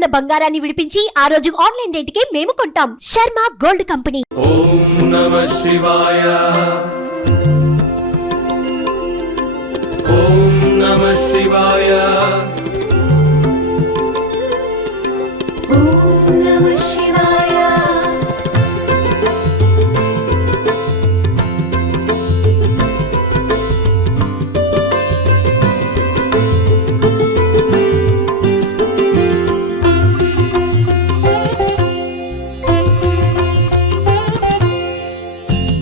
ఉన్న బంగారాన్ని విడిపించి ఆ రోజు ఆన్లైన్ రేటుకే మేము కొంటాం. Sharma gold company. ఓం నమః శివాయ. ఓం నమః శివాయ. ఓం నమః శివాయ.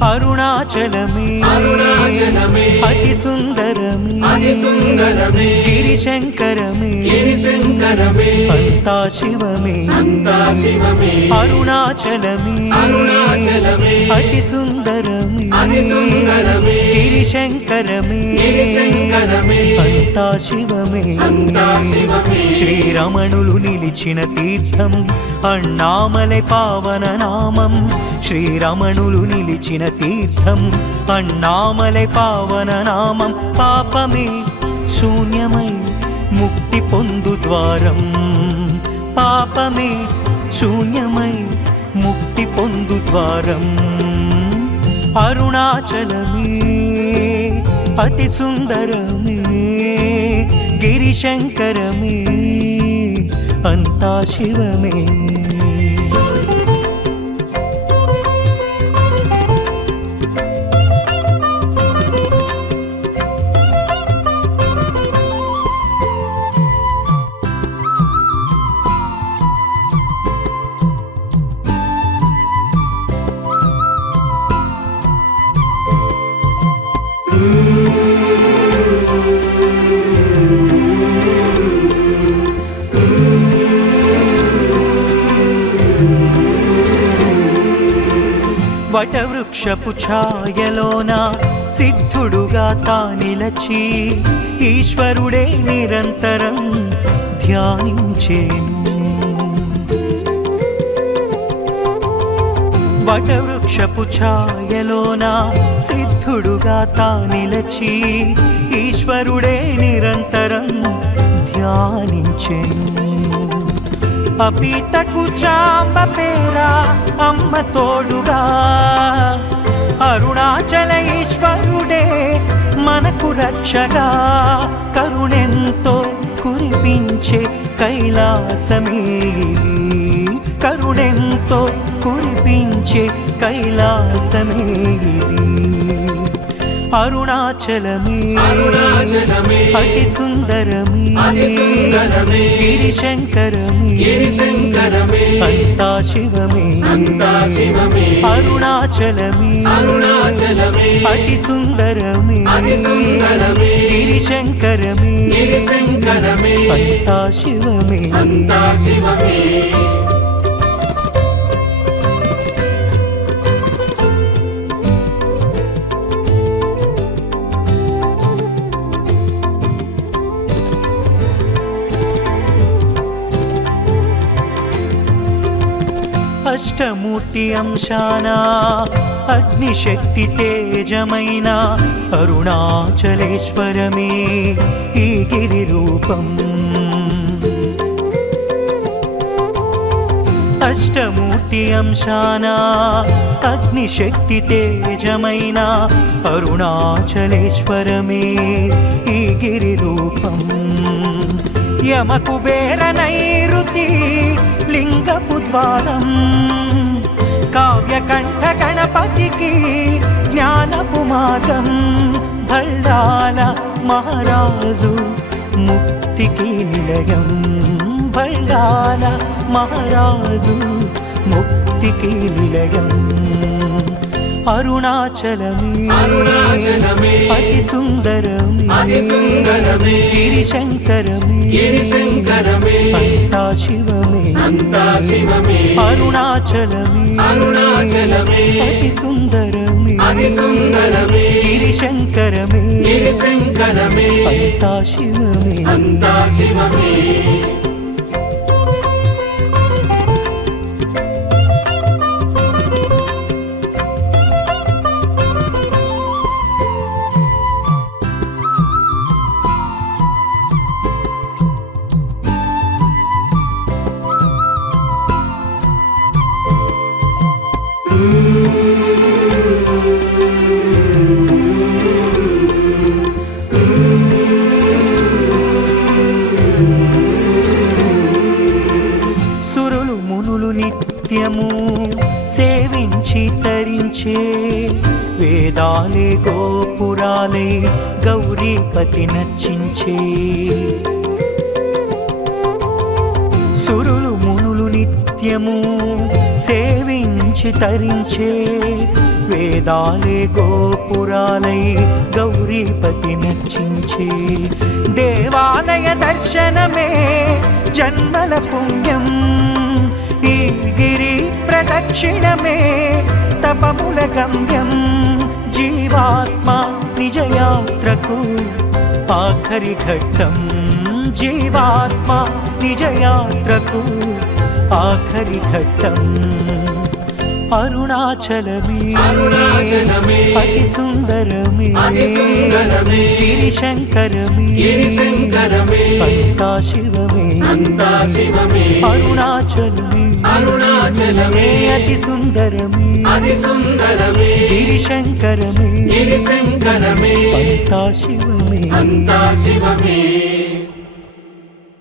అరుణాచలమే అరుణాచలమే అతి సుందరమే అతి సుందరమే గిరిశంకరమే గిరిశంకరమే అంతా శివమే అంతా శివమే అరుణాచలమే అరుణాచలమే అతి సుందరమే అతి సుందరమే గిరిశంకరమే గిరిశంకరమే అంతా శివమే అంతా శివమే శ్రీరమణులు నిలిచిన తీర్థం అన్నామలై పావన నామం శ్రీరమణులు నిలిచిన తీర్థం అన్నామలై పావన నామం పాపమే శూన్యమై ముక్తి పొందు ద్వారం పాపమే శూన్యమై ముక్తి పొందు ద్వారం అరుణాచలమే అతి సుందరమే గిరిశంకరమే అంతా శివమే. వటవృక్షపు ఛాయలోన సిద్ధుడుగా తానిలచి ఈశ్వరుడే నిరంతరం ధ్యానించేను. వటవృక్షపు ఛాయలోన సిద్ధుడుగా తానిలచి ఈశ్వరుడే నిరంతరం ధ్యానించెను. అపీతకు చాంబ పేరా అమ్మ తోడుగా అరుణాచల ఈశ్వరుడే మనకు రక్షగా కరుణెంతో కురిపించే కైలాసమే కరుణెంతో కురిపించే కైలాసమే అరుణాచలమే అరుణాచలమే అతి సుందరమే అతి సుందరమే గిరిశంకరమే గిరిశంకరమే అంతా శివమే అంతా శివమే అరుణాచలమే అరుణాచలమే అతి సుందరమే అతి సుందరమే గిరిశంకరమే గిరిశంకరమే అంతా శివమే అంతా శివమే. అష్టమూర్తి అంశాన అగ్నిశక్తి తేజమైన అరుణాచలేశ్వరమే ఈ గిరి రూపం. అష్టమూర్తి అంశాన అగ్నిశక్తి తేజమైన అరుణాచలేశ్వరమే ఈ గిరి రూపం. యమకుబేర నైరుతి లింగపు ద్వారం కావ్యకంఠ గణపతికి జ్ఞానపు మార్గం భల్లాల మహారాజు ముక్తికి నిలయం భల్లాల మహారాజు ముక్తికి నిలయం అరుణాచలమే అరుణాచలమే అతి సుందరమే అతి సుందరమే గిరిశంకరమే గిరిశంకరమే అంతా శివమే అంతా శివమే అరుణాచలమే అరుణాచలమే అతి సుందరమే అతి సుందరమే గిరిశంకరమే గిరిశంకరమే అంతా శివమే అంతా శివమే. నిత్యము సేవించి తరించే వేదాలే గోపురాలే గౌరీపతి నర్చించే సురులు మునులు నిత్యము సేవించి తరించే వేదాలే గోపురాలై గౌరీపతి నర్చించే దేవాలయ దర్శనమే జన్మల పుణ్యం ఈ గిరి ప్రదక్షిణమే తపముల గమ్యం జీవాత్మ నిజయాత్రకు ఆఖరి ఘట్టం జీవాత్మ నిజయాత్రకు ఆఖరి ఘట్టం అరుణాచలమే అరుణాచలమే అతి సుందరమే అతి సుందరమే గిరిశంకరమే గిరిశంకరమే అంతా శివమే అంతా శివమే అరుణాచలమే అరుణాచలమే అతి సుందరమే అతి సుందరమే గిరిశంకరమే గిరిశంకరమే అంతా శివమే అంతా శివమే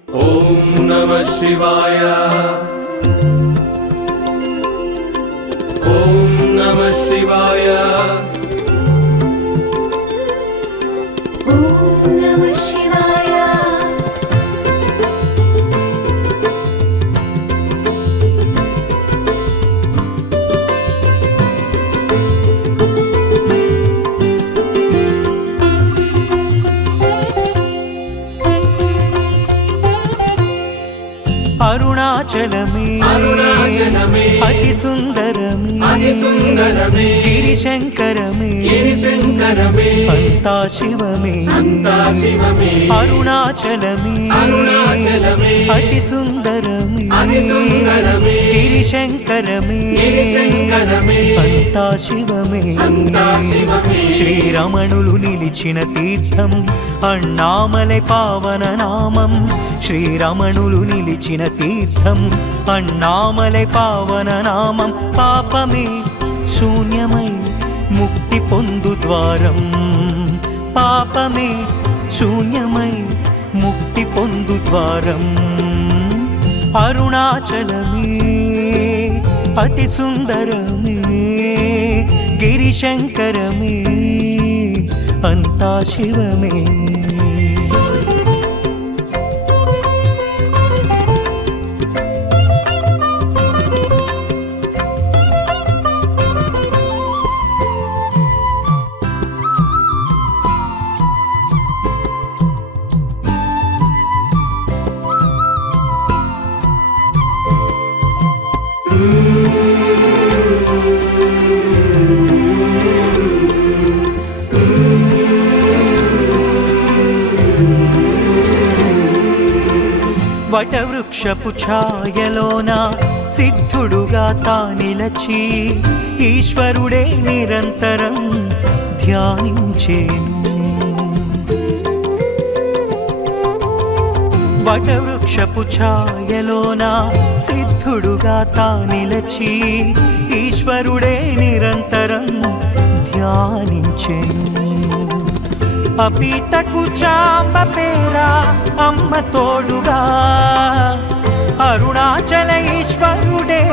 ఓం నమః శివాయ ఓం నమః శివాయ ఓం నమః శివాయ అరుణాచలమే అరుణాచలమే అతి సుందరమే అతి సుందరమే గిరిశంకరమే గిరిశంకరమే అంతా శివమే అంతా శివమే అరుణాచలమే అరుణాచలమే అతి సుందరమే అతి సుందరమే గిరిశంకరమే గిరిశంకరమే అంతా శివమే అంతా శివమే శ్రీరమణులు నిలిచిన తీర్థం అన్నామలై పావన నామం శ్రీరమణులు నిలిచిన తీర్థం అన్నామలై పావన నామం పాపమే శూన్యమై ముక్తి పొందు ద్వారం పాపమే శూన్యమై ముక్తి పొందు ద్వారం అరుణాచలమే అతి సుందరమే గిరిశంకరమే అంతా శివమే వటవృక్షపు ఛాయలోన సిద్ధుడుగా తానిలచి ఈశ్వరుడే నిరంతరం ధ్యానించేను వటవృక్షపు ఛాయలోన సిద్ధుడుగా తానిలచి ఈశ్వరుడే నిరంతరం ధ్యానించెను అపీతకు చాంబ పేరా అమ్మ తోడుగా అరుణాచల ఈశ్వరుడే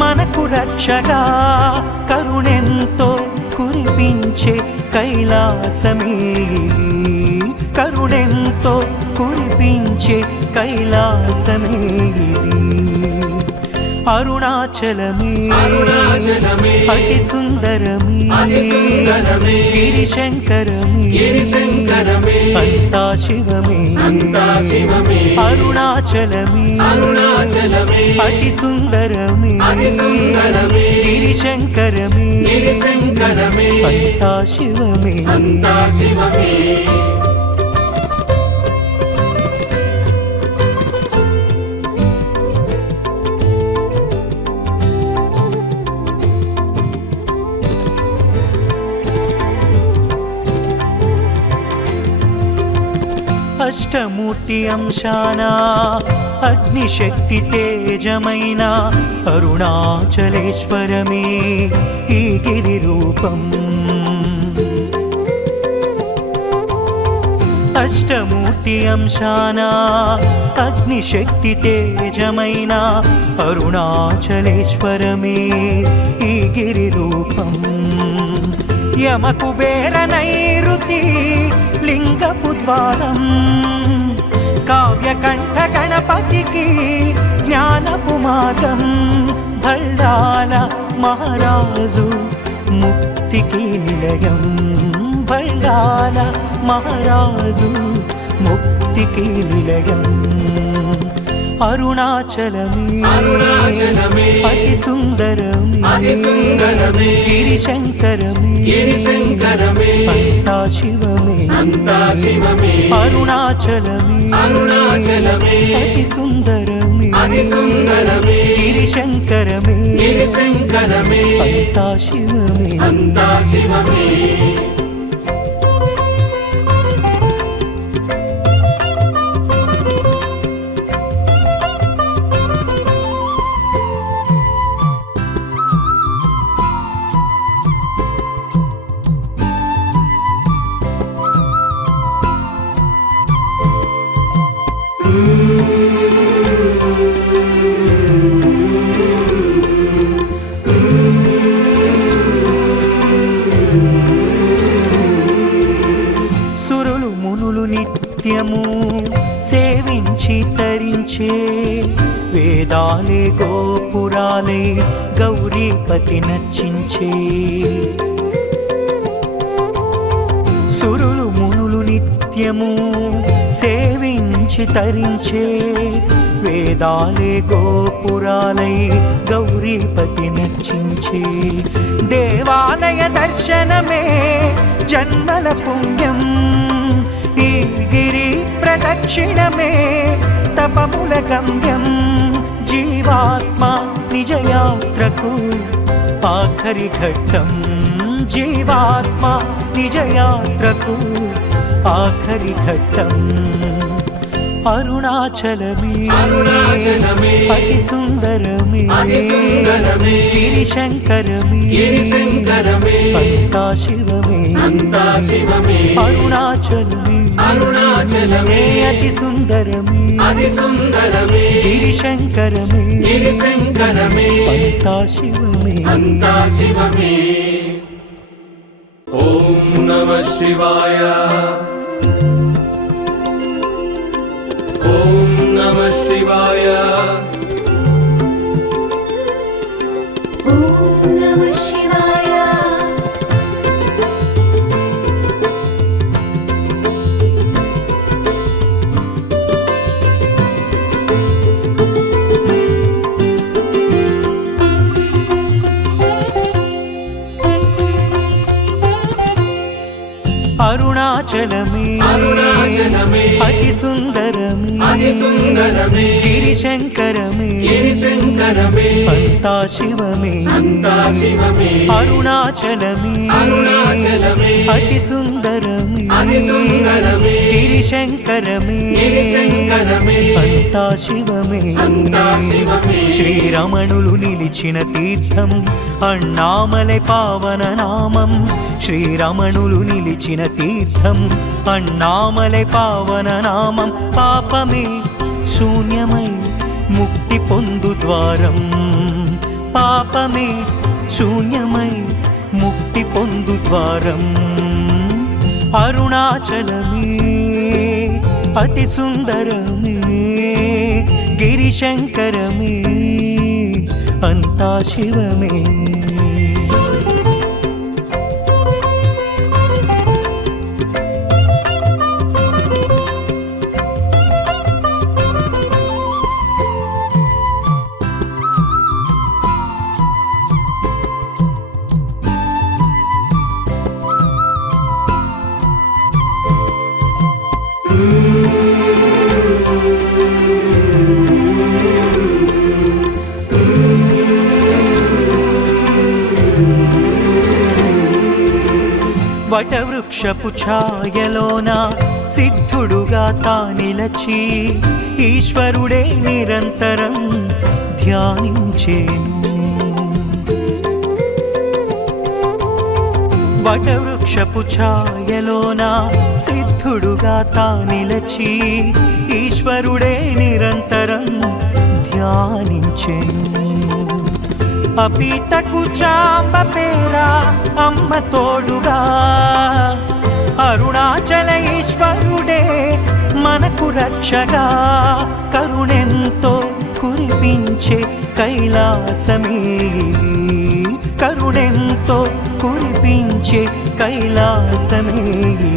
మనకు రక్షగా కరుణెంతో కురిపించే కైలాసమే కరుణెంతో కురిపించే కైలాసమే అరుణాచలమే అరుణాచలమే అతి సుందరమే అతి సుందరమే గిరిశంకరమే గిరిశంకరమే అంతా శివమే అంతా శివమే అరుణాచలమే అరుణాచలమే అతి సుందరమే అతి సుందరమే గిరిశంకరమే గిరిశంకరమే అంతా శివమే అంతా శివమే అష్టమూర్తి అంశాన అగ్నిశక్తి తేజమైన అరుణాచలేశ్వరమే ఈ గిరి రూపం అష్టమూర్తి అంశాన అగ్నిశక్తి తేజమైన అరుణాచలేశ్వరమే ఈ గిరి రూపం. యమకుబేర నైరుతి లింగపు ద్వారం, కావ్యకంఠ గణపతికి జ్ఞానపు మార్గం. భల్లాల మహారాజు ముక్తికి నిలయం, భల్లాల మహారాజు ముక్తికి నిలయం. అరుణాచలమే అరుణాచలమే అతి సుందరమే అతి సుందరమే గిరిశంకరమే గిరిశంకరమే అంతా శివమే అంతా శివమే అరుణాచలమే అరుణాచలమే అతి సుందరమే అతి సుందరమే గిరిశంకరమే గిరిశంకరమే అంతా శివమే అంతా శివమే. సురులు మునులు నిత్యము సేవించి తరించే వేదాలే గోపురాలే గౌరీపతి నర్చించే. సురులు మునులు నిత్యము సేవించి తరించే వేదాలే గోపురాలై గౌరీపతి నర్చించే. దేవాలయ దర్శనమే జన్మల పుణ్యం, ఈ గిరి ప్రదక్షిణమే తపముల గమ్యం. జీవాత్మ నిజయాత్రకు ఆఖరి ఘట్టం, జీవాత్మ నిజయాత్రకు ఆఖరి ఘట్టం. అరుణాచలమే అరుణాచలమే అతి సుందరమే అతి సుందరమే గిరిశంకరమే గిరిశంకరమే అంతా శివమే అంతా శివమే. అరుణాచలమే అరుణాచలమే అతి సుందరమే అతి సుందరమే గిరిశంకరమే గిరిశంకరమే అంతా శివమే అంతా శివమే. ఓం నమః శివాయ ఓం నమః శివాయ ॐ नमः शिवाय అరుణాచలమే అరుణాచలమే అతి సుందరమే అతి సుందరమే గిరిశంకరమే గిరిశంకరమే అంతా శివమే అంతా శివమే. అరుణాచలమే అరుణాచలమే అతి సుందరమే అతి సుందరమే గిరిశంకరమే గిరిశంకరమే అంతా శివమే అంతా శివమే. శ్రీరమణులు నిలిచిన తీర్థం అన్నామలై పావన నామం, శ్రీరమణులు నిలిచిన తీర్థం అన్నామలై పావన నామం. పాపమే శూన్యమై ముక్తి పొందు ద్వారం, పాపమే శూన్యమై ముక్తి పొందు ద్వారం. అరుణాచలమే అతి సుందరమే గిరిశంకరమే అంతా శివమే. వటవృక్షపు ఛాయలోన సిద్ధుడుగా తానిలచి ఈశ్వరుడే నిరంతరం ధ్యానించేను. వటవృక్షపు ఛాయలోన సిద్ధుడుగా తానిలచి ఈశ్వరుడే నిరంతరం ధ్యానించెను. అపీతకు చాంబ పేరా అమ్మ తోడుగా అరుణాచల ఈశ్వరుడే మనకు రక్షగా కరుణెంతో కురిపించే కైలాసమే ఇది. కరుణెంతో కురిపించే కైలాసమే ఇది.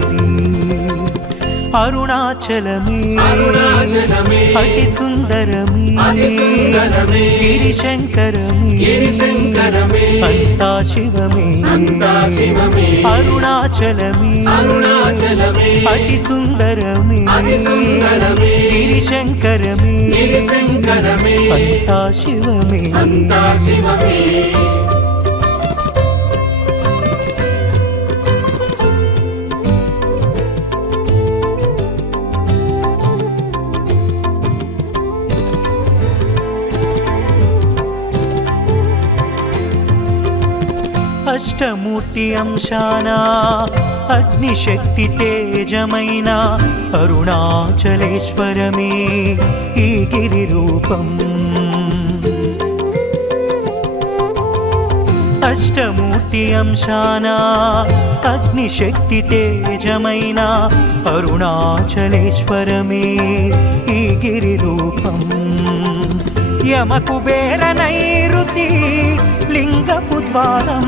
అరుణాచలమే అరుణాచలమే అతి సుందరమే అతి సుందరమే గిరిశంకరమే గిరిశంకరమే అంతా శివమే అంతా శివమే అరుణాచలమే అరుణాచలమే అతి సుందరమే అతి సుందరమే గిరిశంకరమే గిరిశంకరమే అంతా శివమే అంతా శివమే అష్టమూర్తి అంశాన అగ్నిశక్తి తేజమైన అరుణాచలేశ్వరమే ఈ గిరి రూపం. అష్టమూర్తి అంశాన అగ్నిశక్తి తేజమైన అరుణాచలేశ్వరమే ఈ గిరి రూపం. యమకుబేర నైరుతి లింగపు ద్వారం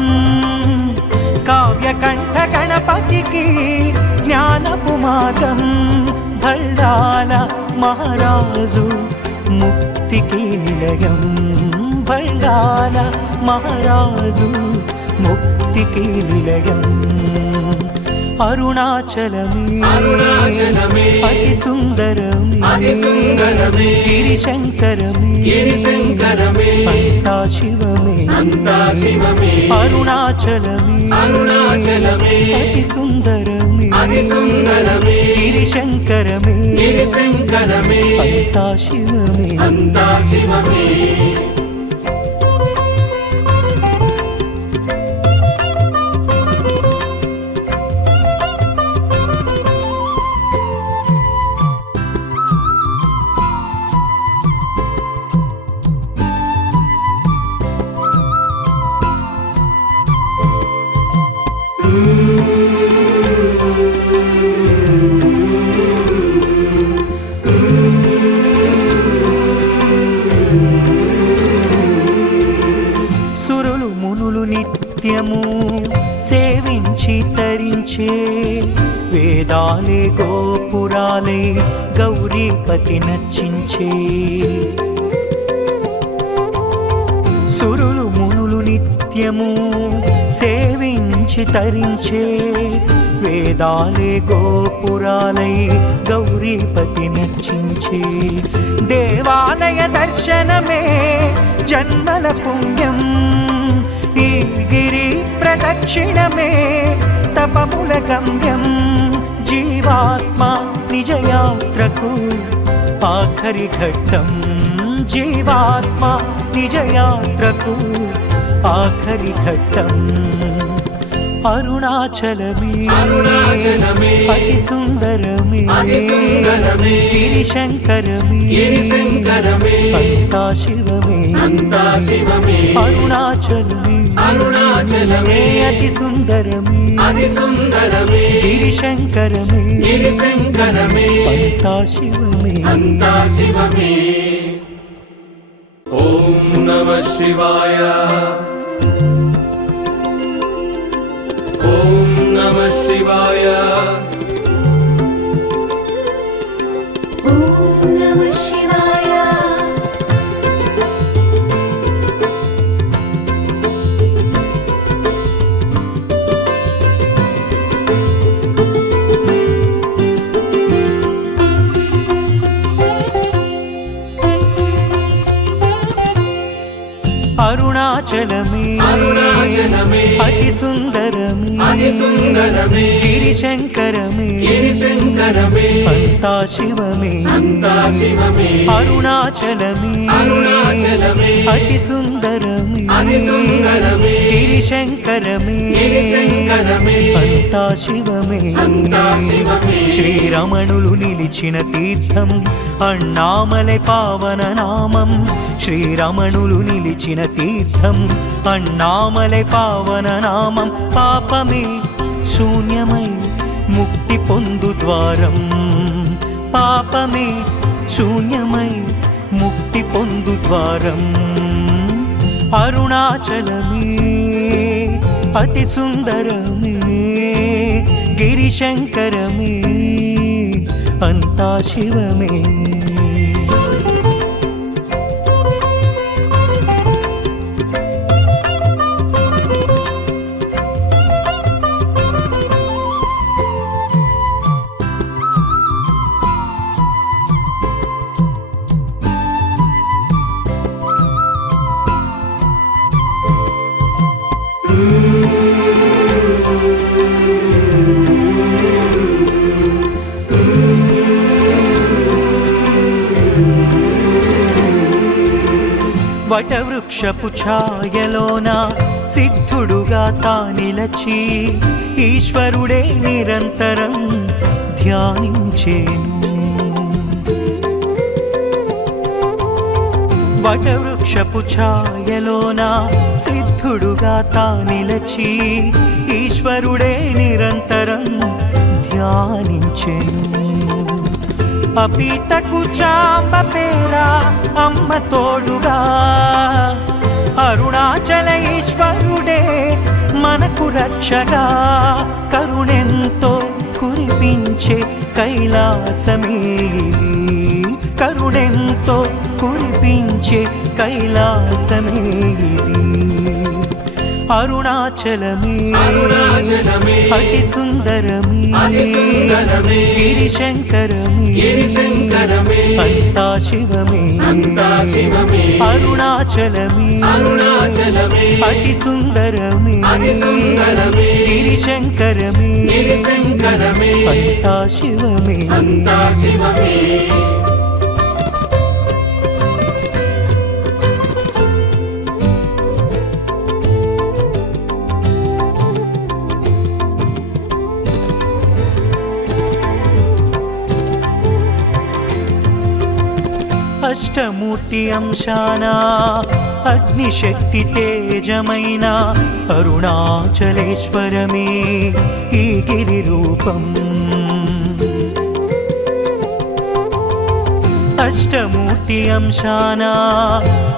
కావ్యకంఠ గణపతికి జ్ఞానపు మార్గం. భల్లాల మహారాజు ముక్తికి నిలయం. భల్లాల మహారాజు ముక్తికి నిలయం. అరుణాచలమే అరుణాచలమే అతి సుందరమే అతి సుందరమే గిరిశంకరమే గిరిశంకరమే అంతా శివమే అంతా శివమే అరుణాచలమే అరుణాచలమే అతి సుందరమే అతి సుందరమే గిరిశంకరమే గిరిశంకరమే అంతా శివమే అంతా శివమే సురులు మునులు నిత్యము సేవించి తరించే వేదాలే గోపురాలే గౌరీపతి నర్చించే. సురులు మునులు నిత్యము సేవించి తరించే వేదాలే గోపురాలై గౌరీపతి నర్చించే. దేవాలయ దర్శనమే జన్మల పుణ్యం. ఈ గిరి ప్రదక్షిణమే తపముల గమ్యం. జీవాత్మ నిజయాత్రకు ఆఖరి ఘట్టం. జీవాత్మ నిజయాత్రకు ఆఖరి ఘట్టం. అరుణాచలమే అరుణాచలమే అతి సుందరమే అతి సుందరమే గిరిశంకరమే గిరిశంకరమే అంతా శివమే అంతా శివమే అరుణాచలమే అరుణాచలమే అతి సుందరమే అతి సుందరమే గిరిశంకరమే గిరిశంకరమే అంతా శివమే అంతా శివమే. ఓం నమః శివాయ ఓం నమః శివాయ ॐ नमः शिवाय అరుణాచలమే అరుణాచలమే అతి సుందరమే అతి సుందరమే గిరిశంకరమే గిరిశంకరమే అంతా శివమే అంతా శివమే అరుణాచలమే అరుణాచలమే అతి సుందరమే అతి సుందరమే గిరి గిరిశంకరమే గిరిశంకరమే అంతా శివమే అంతా శివమే శ్రీరమణులు నిలిచిన తీర్థం అన్నామలై పావన నామం శ్రీరమణులు నిలిచిన తీర్థం అన్నామలై పావన నామం పాపమే శూన్యమై ముక్తి పొందు ద్వారం పాపమే శూన్యమై ముక్తి పొందు ద్వారం అరుణాచలమే అతి సుందరమే గిరిశంకరమే అంతా శివమే వటవృక్షపు ఛాయలోన సిద్ధుడుగా తానిలచి ఈశ్వరుడే నిరంతరం ధ్యానించేను వటవృక్షపు ఛాయలోన సిద్ధుడుగా తానిలచి ఈశ్వరుడే నిరంతరం ధ్యానించెను అపీతకు చాంబ పేరా అమ్మ తోడుగా అరుణాచల ఈశ్వరుడే మనకు రక్షగా కరుణెంతో కురిపించే కైలాసమే ఇది కరుణెంతో కురిపించే కైలాసమే ఇది అరుణాచలమే అరుణాచలమే అతి సుందరమే అతి సుందరమే గిరిశంకరమే గిరిశంకరమే అంతా శివమే అంతా శివమే అరుణాచలమే అరుణాచలమే అతి సుందరమే అతి సుందరమే గిరిశంకరమే గిరిశంకరమే అంతా శివమే అంతా శివమే అష్టమూర్తి అంశాన అగ్నిశక్తి తేజమైన అరుణాచలేశ్వరమే ఈ గిరి రూపం అష్టమూర్తి అంశాన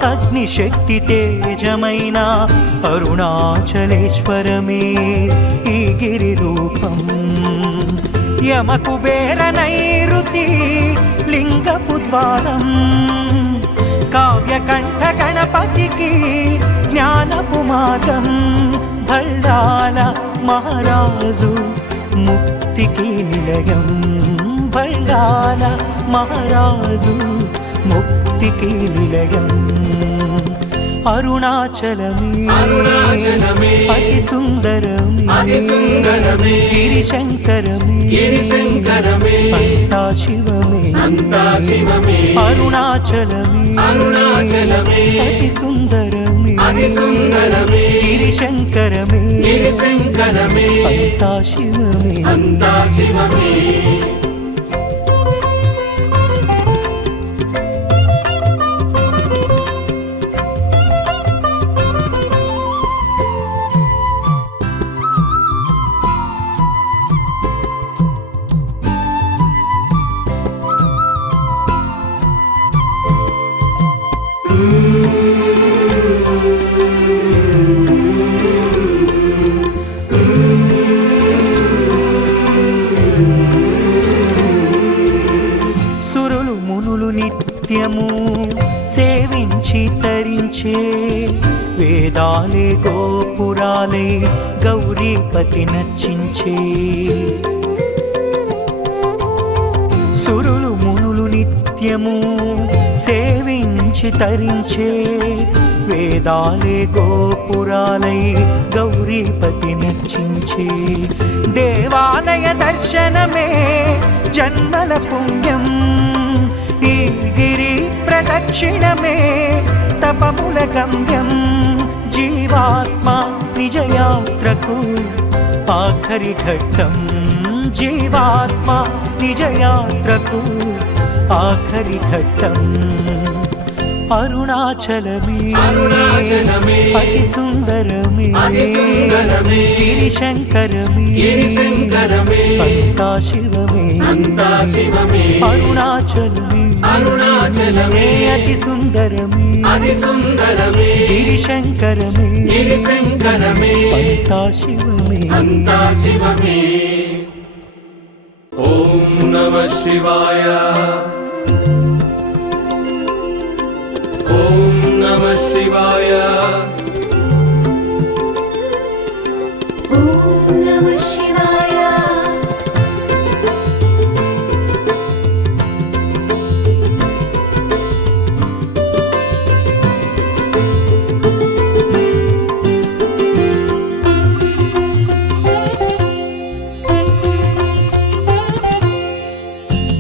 అగ్నిశక్తి తేజమైన అరుణాచలేశ్వరమే ఈ గిరి రూపం యమకుబేర నైరుతి లింగపు ద్వారం కావ్యకంఠ గణపతికి జ్ఞానపు మార్గం భల్లాల మహారాజు ముక్తికి నిలయం భల్లాల మహారాజు ముక్తికి నిలయం అరుణాచలమే అరుణాచలమే అతి సుందరమే అతి సుందరమే గిరిశంకరమే గిరిశంకరమే అంతా శివమే అంతా శివమే అరుణాచలమే అరుణాచలమే అతి సుందరమే అతి సుందరమే గిరిశంకరమే గిరిశంకరమే అంతా శివమే అంతా శివమే సురులు మునులు నిత్యము సేవించి తరించే వేదాలే గోపురాలే గౌరీపతి నర్చించే సురులు మునులు నిత్యము సేవించి తరించే వేదాలే గోపురాలై గౌరీపతి నర్చించే దేవాలయ దర్శనమే జన్మల పుణ్యం ఈ గిరి ప్రదక్షిణమే తపముల గమ్యం జీవాత్మ నిజ యాత్రకు ఆఖరి ఘట్టం జీవాత్మ నిజ యాత్రకు ఆఖరి ఘట్టం అరుణాచలమే అరుణాచలమే అతి సుందరమే అతి సుందరమే గిరిశంకరమే గిరిశంకరమే అంతా శివమే అంతా శివమే అరుణాచలమే అరుణాచలమే అతి సుందరమే అతి సుందరమే గిరిశంకరమే గిరిశంకరమే అంతా శివమే అంతా శివమే ఓం నమః శివాయ ఓం నమః శివాయ ॐ नमः शिवाय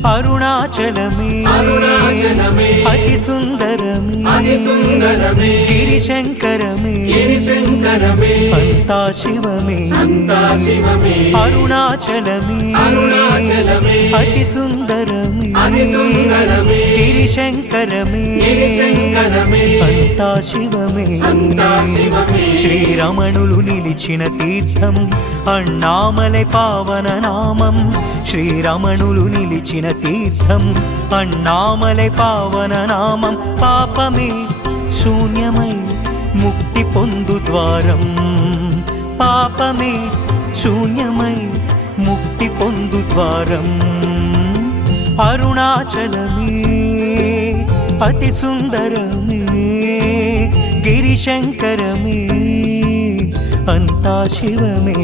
అరుణాచలమే అరుణాచలమే అతి సుందరమే అతి సుందరమే గిరిశంకరమే గిరిశంకరమే అంతా శివమే అంతా శివమే అరుణాచలమే అరుణాచలమే అతి సుందరమే అతి సుందరమే గిరిశంకరమే గిరిశంకరమే అంతా శివమే అంతా శివమే శ్రీరమణులు నిలిచిన తీర్థం అన్నామలై పావన నామం శ్రీరమణులు నిలిచిన తీర్థం అన్నామలై పావన నామం పాపమే శూన్యమై ముక్తి పొందు ద్వారం పాపమే శూన్యమై ముక్తి పొందు ద్వారం అరుణాచలమే అతి సుందరమే గిరిశంకరమే అంతా శివమే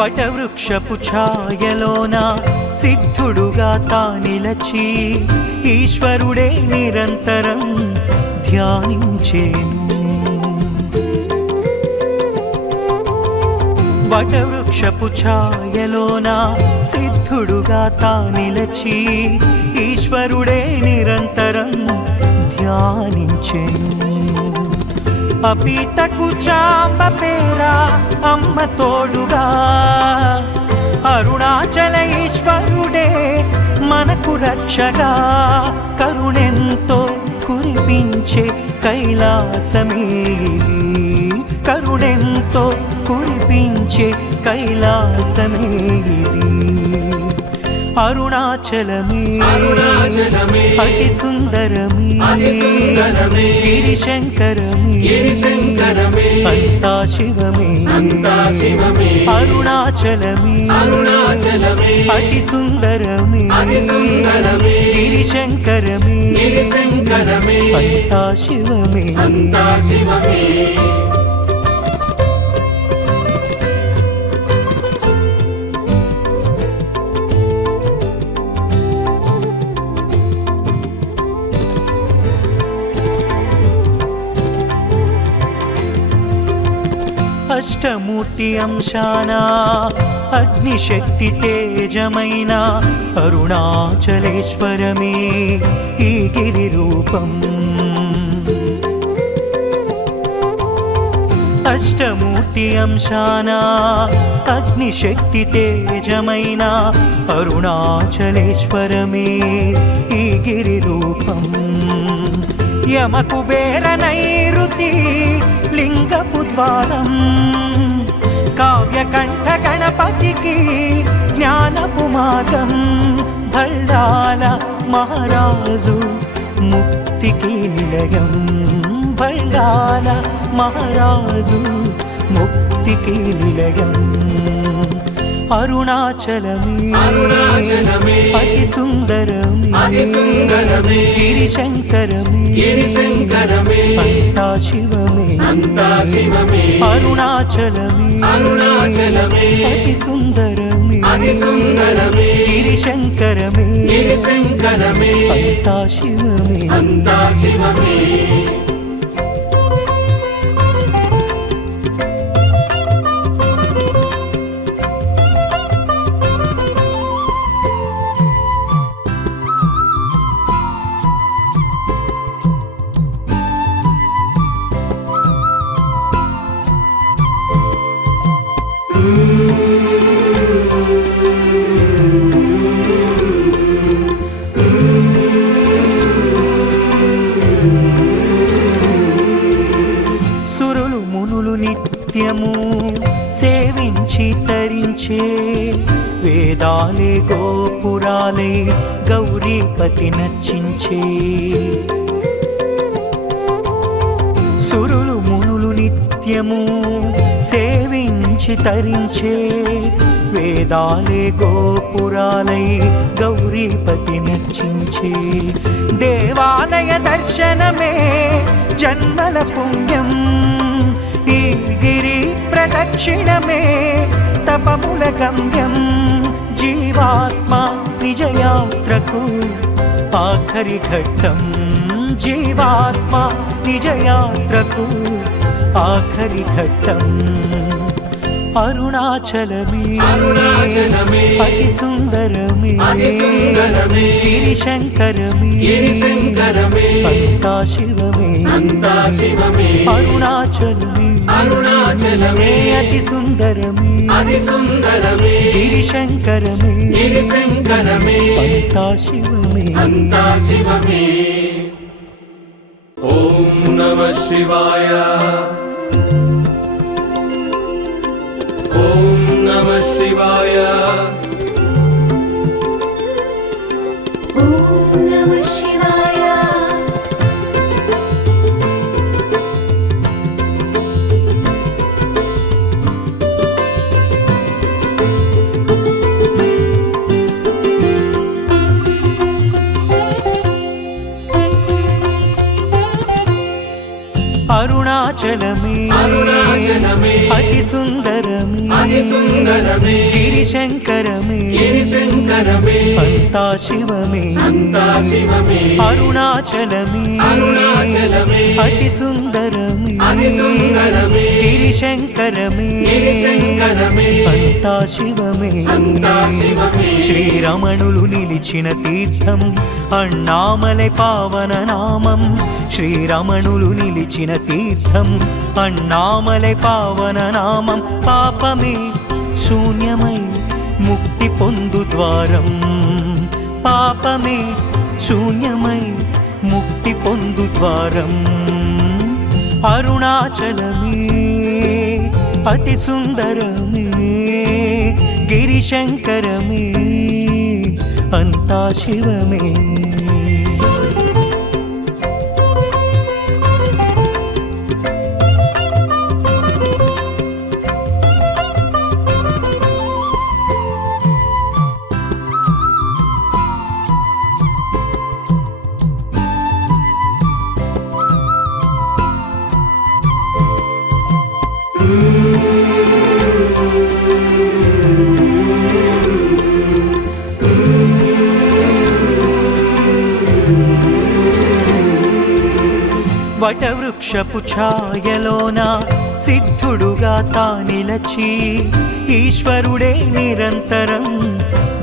వటవృక్షపు ఛాయలోన సిద్ధుడుగా తా నిలచి ఈశ్వరుడే నిరంతరం ధ్యానించేను వటవృక్షపు ఛాయలోన సిద్ధుడుగా తా నిలచి ఈశ్వరుడే నిరంతరం ధ్యానించెను అపీతకు చాంబ పేరా అమ్మ తోడుగా అరుణాచల ఈశ్వరుడే మనకు రక్షగా కరుణెంతో కురిపించే కైలాసమే ఇది కరుణెంతో కురిపించే కైలాసమే ఇది అరుణాచలమే అరుణాచలమే అతి సుందరమే అతి సుందరమే గిరిశంకరమే గిరిశంకరమే అంతా శివమే అంతా శివమే అరుణాచలమే అరుణాచలమే అతి సుందరమే అతి సుందరమే గిరిశంకరమే గిరిశంకరమే అంతా శివమే అంతా శివమే అష్టమూర్తి అంశాన అగ్నిశక్తి తేజమైన అరుణాచలేశ్వరమే ఈ గిరి రూపం అష్టమూర్తి అంశాన అగ్నిశక్తి తేజమైన అరుణాచలేశ్వరమే ఈ గిరి రూపం యమకుబేర నైరుతి లింగపు ద్వారం కావ్యకంఠ గణపతికి జ్ఞానపు మార్గం భల్లాల మహారాజు ముక్తికి నిలయం భల్లాల మహారాజు ముక్తికి నిలయం అరుణాచలమే అరుణాచలమే అతి సుందరమే అతి సుందరమే గిరిశంకరమే గిరిశంకరమే అంతా శివమే అంతా శివమే అరుణాచలమే అరుణాచలమే అతి సుందరమే అతి సుందరమే గిరిశంకరమే గిరిశంకరమే అంతా శివమే అంతా శివమే సురులు మునులు నిత్యము సేవించి తరించే వేదాలే గోపురాలే గౌరీపతి నర్చించే సురులు మునులు నిత్యము సేవించి తరించే వేదాలే గోపురాలై గౌరీపతి నర్చించే దేవాలయ దర్శనమే జన్మల పుణ్యం ఈ గిరి ప్రదక్షిణమే తపముల గమ్యం జీవాత్మ నిజయాత్రకు ఆఖరి ఘట్టం జీవాత్మ నిజయాత్రకు ఆఖరి ఘట్టం అరుణాచలమే అరుణాచలమే అతి సుందరమే అతి సుందరమే గిరిశంకరమే గిరిశంకరమే అంతా శివమే అంతా శివమే అరుణాచలమే అరుణాచలమే అతి సుందరమే అతి సుందరమే గిరిశంకరమే గిరిశంకరమే అంతా శివమే అంతా శివమే ఓం నమః శివాయ ఓం నమః శివాయ ॐ नमः शिवाय అరుణాచలమే అరుణాచలమే అతి సుందరమే అతి సుందరమే గిరిశంకరమే గిరిశంకరమే అంతా శివమే అంతా శివమే అరుణాచలమే అరుణాచలమే అతి సుందరమే అతి సుందరమే గిరిశంకరమే గిరిశంకరమే అంతా శివమే అంతా శివమే శ్రీరమణులు నిలిచిన తీర్థం అన్నామలై పావన నామం శ్రీరమణులు నిలిచిన తీర్థం అన్నామలై పావన నామం పాపమే శూన్యమై ముక్తి పొందు ద్వారం పాపమే శూన్యమై ముక్తి పొందు ద్వారం అరుణాచలమే అతి సుందరమే గిరిశంకరమే అంతా శివమే వటవృక్షపు ఛాయలోన సిద్ధుడుగా తానిలచి ఈశ్వరుడే నిరంతరం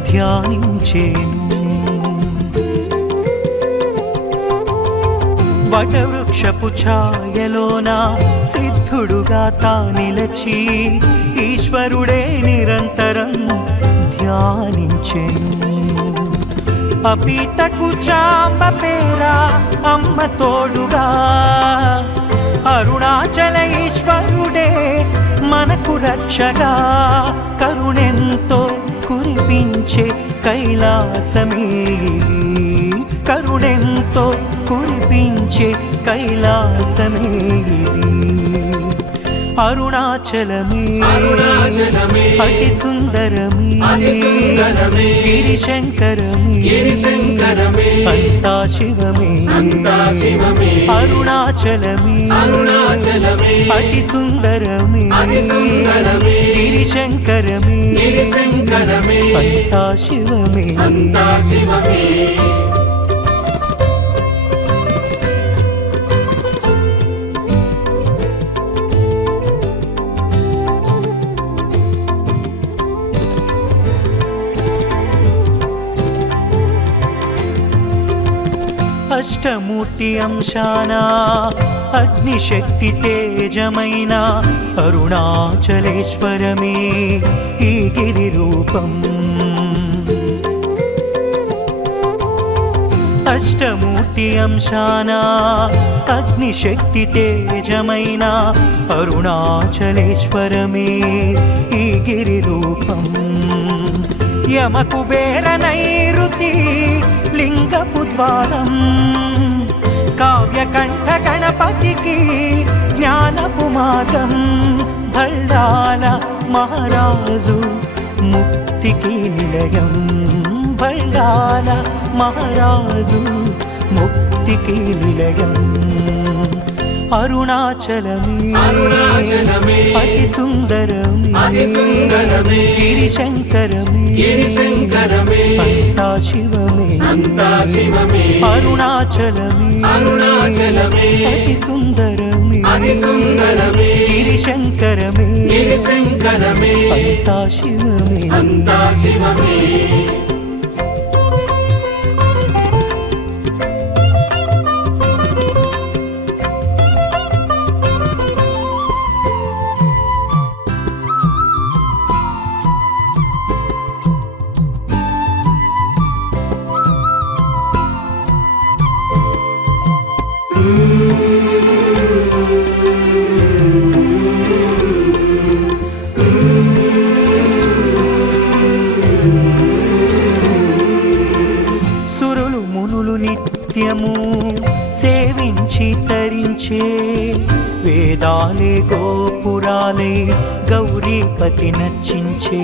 ధ్యానించేను వటవృక్షపు ఛాయలోన సిద్ధుడుగా తానిలచి ఈశ్వరుడే నిరంతరం ధ్యానించెను అపీతకు చాంబ పేరా అమ్మ తోడుగా అరుణాచల ఈశ్వరుడే మనకు రక్షగా కరుణెంతో కురిపించే కైలాసమే కరుణెంతో కురిపించే కైలాసమే అరుణాచలమే అరుణాచలమే అతి సుందరమే అతి సుందరమే గిరిశంకరమే గిరిశంకరమే అంతా శివమే అంతా శివమే అరుణాచలమే అరుణాచలమే అతి సుందరమే అతి సుందరమే గిరిశంకరమే గిరిశంకరమే అంతా శివమే అంతా శివమే అష్టమూర్తి అంశాన అగ్నిశక్తి తేజమైన అరుణాచలేశ్వరమే ఈ గిరి రూపం అష్టమూర్తి అంశాన అగ్నిశక్తి తేజమైన అరుణాచలేశ్వరమే ఈ గిరి రూపం యమకుబేర నైరుతి లింగపు ద్వారం కావ్యకంఠ గణపతికి జ్ఞానపు మార్గం భల్లాల మహారాజు ముక్తికి నిలయం భల్లాల మహారాజు ముక్తికి నిలయం అరుణాచలమే అరుణాచలమే అతి సుందరమే అతి సుందరమే గిరిశంకరమే గిరిశంకరమే అంతా శివమే అంతా శివమే అరుణాచలమే అరుణాచలమే అతి సుందరమే అతి సుందరమే గిరిశంకరమే గిరిశంకరమే అంతా శివమే అంతా శివమే సురులు మునులు నిత్యము సేవించి తరించే వేదాలే గోపురాలే గౌరీపతి నర్చించే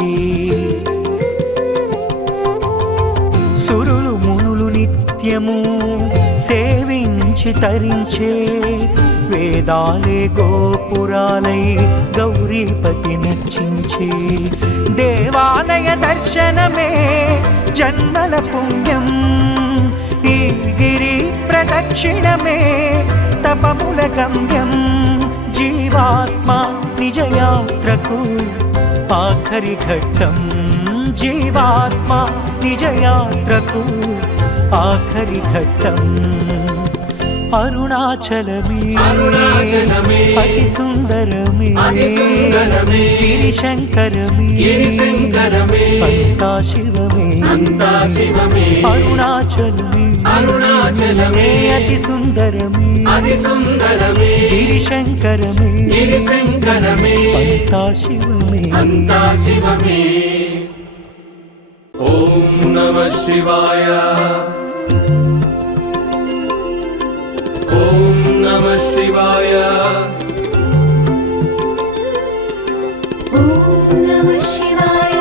సురులు మునులు నిత్యము సేవించి తరించే వేదాలే గోపురాలై గౌరీపతి నర్చించే దేవాలయ దర్శనమే జన్మల పుణ్యం ఈ గిరి ప్రదక్షిణమే తపముల గమ్యం జీవాత్మ నిజయాత్రకు ఆఖరి ఘట్టం జీవాత్మ నిజయాత్రకు ఆఖరి ఘట్టం అరుణాచలమే అరుణాచలమే అతి సుందరమే అతి సుందరమే గిరిశంకరమే గిరిశంకరమే అంతా శివమే అంతా శివమే అరుణాచలమే అరుణాచలమే అతి సుందరమే అతి సుందరమే గిరిశంకరమే గిరిశంకరమే అంతా శివమే అంతా శివమే ఓం నమః శివాయ ఓం నమః శివాయ ॐ नमः शिवाय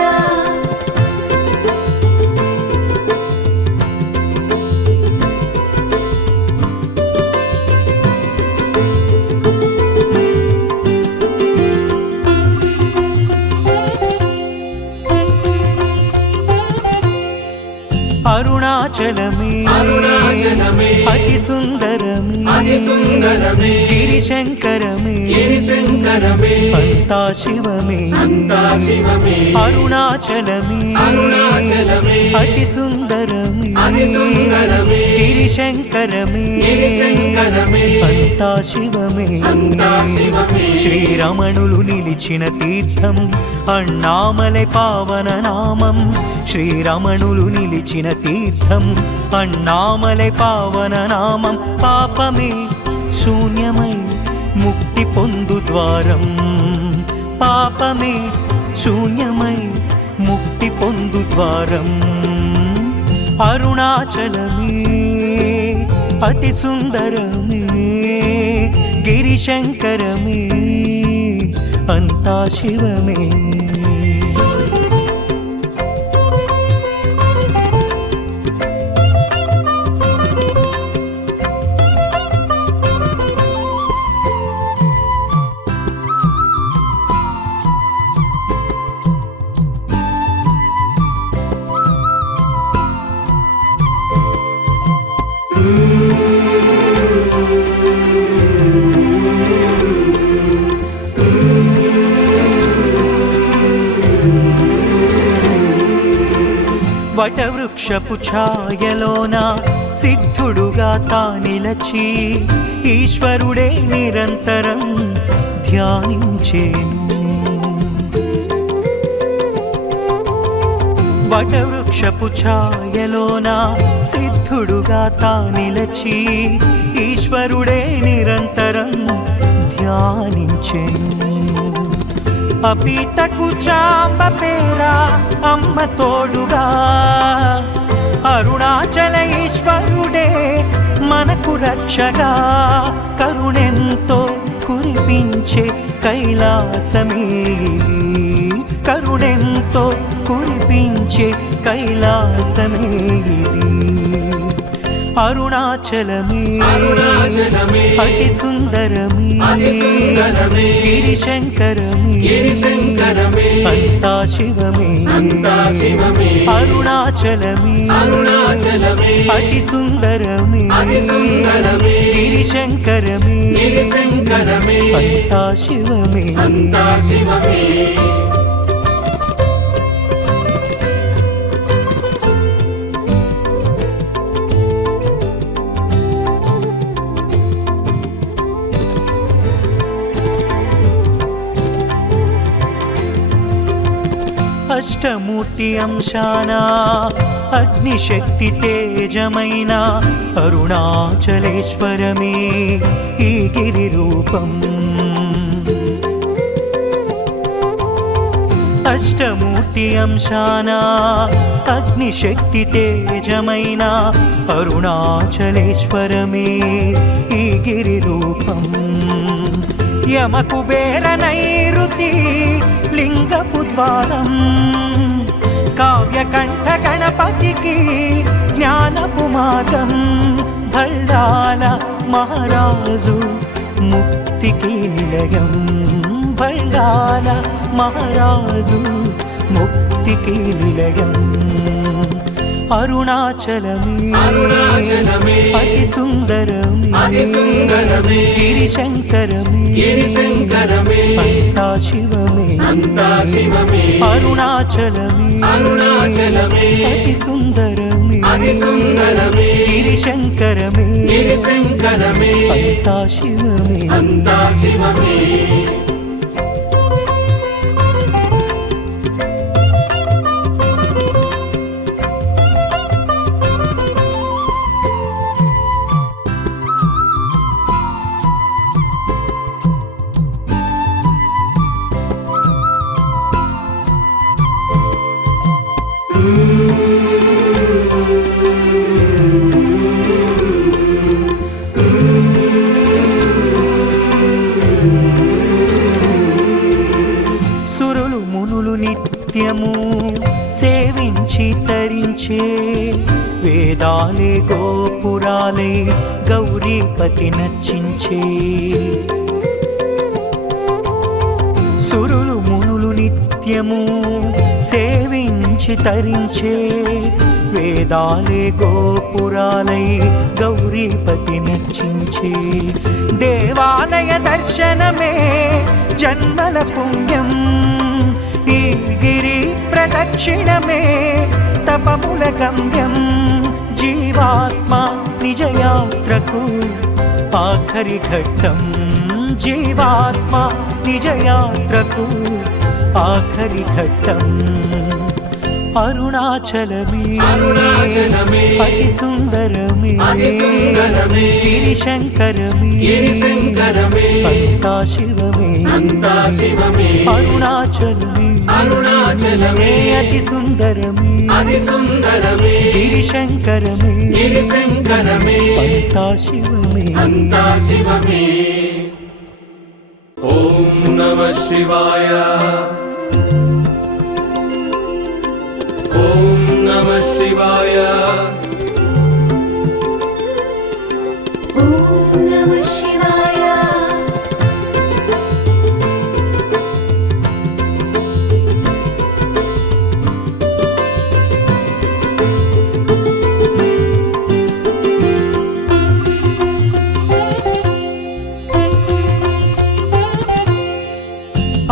అరుణాచలమే అరుణాచలమే అతి సుందరమే అతి సుందరమే గిరిశంకరమే గిరిశంకరమే అంతా శివమే అంతా శివమే అరుణాచలమే అరుణాచలమే అతి సుందరమే అతి సుందరమే గిరిశంకరమే గిరిశంకరమే అంతా శివమే అంతా శివమే శ్రీరమణులు నిలిచిన తీర్థం అన్నామలై పావన నామం శ్రీరమణులు నిలిచిన తీర్థం అన్నామలై పావన నామం పాపమే శూన్యమై ముక్తి పొందు ద్వారం పాపమే శూన్యమై ముక్తి పొందు ద్వారం అరుణాచలమే అతి సుందరమే గిరిశంకరమే అంతా శివమే. వటవృక్షపు ఛాయలోన సిద్ధుడుగా తానిలచి ఈశ్వరుడే నిరంతరం ధ్యానించేను. వటవృక్షపు ఛాయలోన సిద్ధుడుగా తానిలచి ఈశ్వరుడే నిరంతరం ధ్యానించెను. అపీతకు చాంబ పేరా అమ్మ తోడుగా అరుణాచల ఈశ్వరుడే మనకు రక్షగా కరుణెంతో కురిపించే కైలాసమే. కరుణెంతో కురిపించే కైలాసమే అరుణాచలమే. అతి సుందరమే గిరిశంకరమే అంతా శివమే. అరుణాచలమే అతి సుందరమే గిరిశంకరమే అంతా శివమే. అష్టమూర్తి అంశాన అగ్నిశక్తి తేజమైన అరుణాచలేశ్వరమే ఈ గిరి రూపం. అష్టమూర్తి అంశాన అగ్నిశక్తి తేజమైన అరుణాచలేశ్వరమే ఈ గిరి రూపం. యమకుబేర నైరుతి లింగపు ద్వారం కావ్యకంఠ గణపతికి జ్ఞానపు మార్గం. భల్లాల మహారాజు ముక్తికి నిలయం. భల్లాల మహారాజు ముక్తికి నిలయం అరుణాచలమే. అతి సుందరమే గిరిశంకరమే అంతా శివమే. అరుణాచలమే అతి సుందరమే గిరిశంకరమే అంతా శివమే. సురులు మునులు నిత్యము సేవించి తరించే వేదాలే గోపురాలే గౌరీపతి నర్చించే. సురులు మునులు నిత్యము సేవించి తరించే వేదాలే గోపురాలై గౌరీపతి నర్చించే. దేవాలయ దర్శనమే జన్మల పుణ్యం. ఈ గిరి ప్రదక్షిణమే తపముల గమ్యం. జీవాత్మ నిజయాత్రకు ఆఖరి ఘట్టం. జీవాత్మ నిజయాత్రకు ఆఖరి ఘట్టం అరుణాచలమే. అతి సుందరమే గిరిశంకరమే అంతా శివమే. అరుణాచలమే అతి సుందరమే గిరిశంకరమే అంతా శివమే. ఓం నమ శివాయ ఓం నమః శివాయ ॐ नमः शिवाय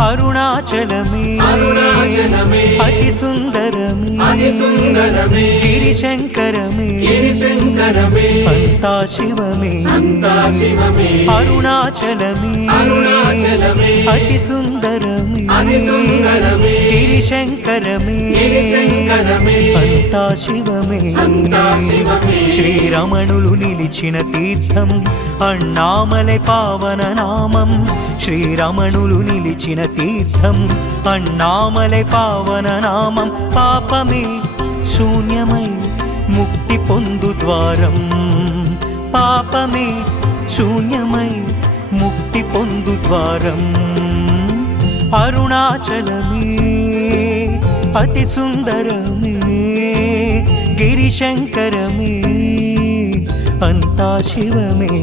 అరుణాచలమే అరుణాచలమే అతి సుందరమే అతి సుందరమే గిరిశంకరమే గిరిశంకరమే అంతా శివమే అంతా శివమే అరుణాచలమే అరుణాచలమే అతి సుందరమే అతి సుందరమే గిరిశంకరమే గిరిశంకరమే అంతా శివమే అంతా శివమే శ్రీరమణులు నిలిచిన తీర్థం అన్నామలై పావన నామం శ్రీరమణులు నిలిచిన తీర్థం అన్నామలై పావన నామం పాపమే శూన్యమై ముక్తి పొందు ద్వారం పాపమే శూన్యమై ముక్తి పొందు ద్వారం అరుణాచలమే అతి సుందరమే గిరిశంకరమే అంతా శివమే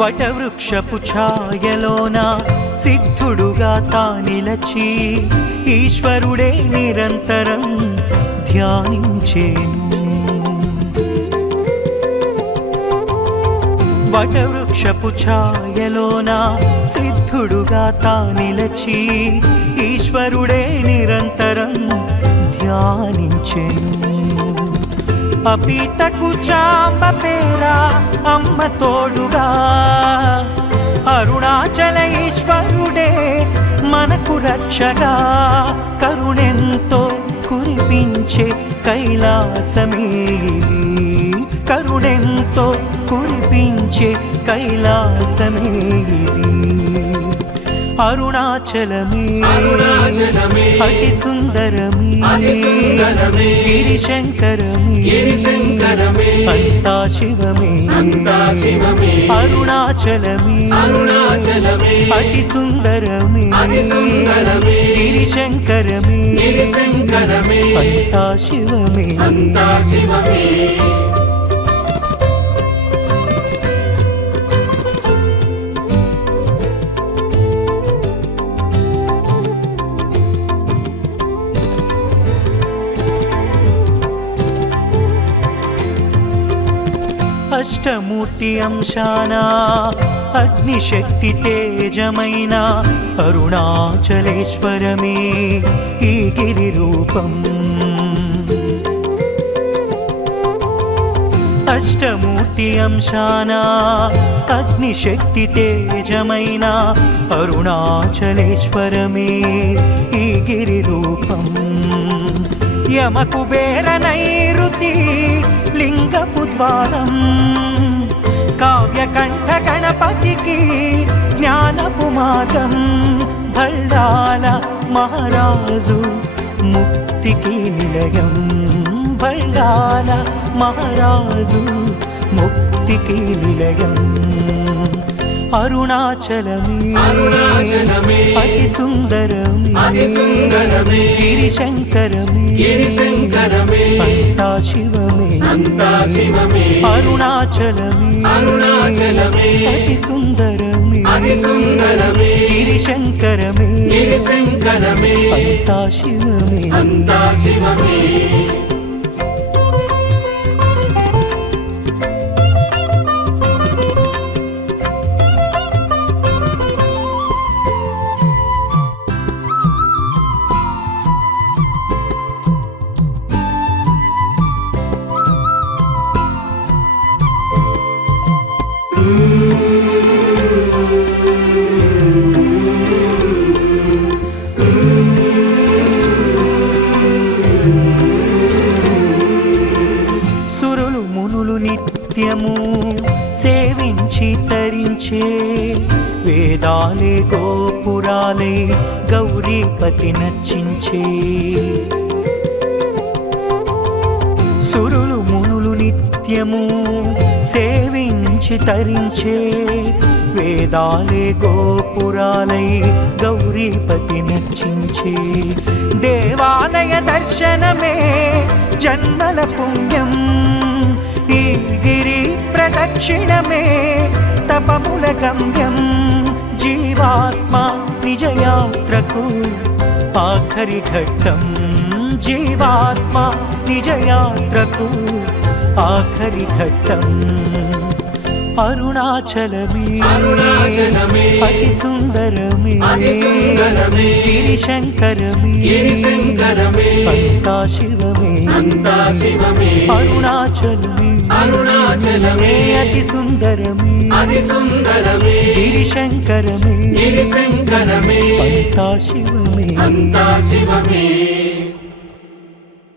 వటవృక్షపు ఛాయలోన సిద్ధుడుగా తానిలచి ఈశ్వరుడే నిరంతరం ధ్యానించేను వటవృక్షపు ఛాయలోన సిద్ధుడుగా తానిలచి ఈశ్వరుడే నిరంతరం ధ్యానించెను అపీతకు చాంబ పేరా అమ్మ తోడుగా అరుణాచల ఈశ్వరుడే మనకు రక్షగా కరుణెంతో కురిపించే కైలాసమే కరుణెంతో కురిపించే కైలాసమే అరుణాచలమే అరుణాచలమే అతి సుందరమే అతి సుందరమే గిరిశంకరమే గిరిశంకరమే అంతా శివమే అంతా శివమే అరుణాచలమే అరుణాచలమే అతి సుందరమే అతి సుందరమే గిరిశంకరమే గిరిశంకరమే అంతా శివమే అంతా శివమే అష్టమూర్తి అంశాన అగ్నిశక్తి తేజమైన అరుణాచలేశ్వరమే ఈ గిరి రూపం అష్టమూర్తి అంశాన అగ్నిశక్తి తేజమైన అరుణాచలేశ్వరమే ఈ గిరి రూపం యమకుబేర నైరుతి లింగపు ద్వారం కావ్యకంఠ గణపతికి జ్ఞానపు మార్గం భల్లాల మహారాజు ముక్తికి నిలయం భల్లాల మహారాజు ముక్తికి నిలయం అరుణాచలమే అరుణాచలమే అతి సుందరమే అతి సుందరమే గిరిశంకరమే గిరిశంకరమే అంతా శివమే అంతా శివమే అరుణాచలమే అరుణాచలమే అతి సుందరమే అతి సుందరమే గిరిశంకరమే గిరిశంకరమే అంతా శివమే అంతా శివమే సురులు మునులు నిత్యము సేవించి తరించే వేదాలే గోపురాలే గౌరీపతి నర్చించే సురులు మునులు నిత్యము సేవించి తరించే వేదాలే గోపురాలై గౌరీపతి నర్చించే దేవాలయ దర్శనమే జన్మల పుణ్యం ఈ గిరి ప్రదక్షిణమే తపముల గమ్యం జీవాత్మ నిజయాత్రకు ఆఖరి ఘట్టం జీవాత్మ నిజయాత్రకు ఆఖరి ఘట్టం అరుణాచలమే అరుణాచలమే అతి సుందరమే అతి సుందరమే గిరిశంకరమే గిరిశంకరమే అంతా శివమే అంతా శివమే అరుణాచలమే అరుణాచలమే అతి సుందరమే అతి సుందరమే గిరిశంకరమే గిరిశంకరమే అంతా శివమే అంతా శివమే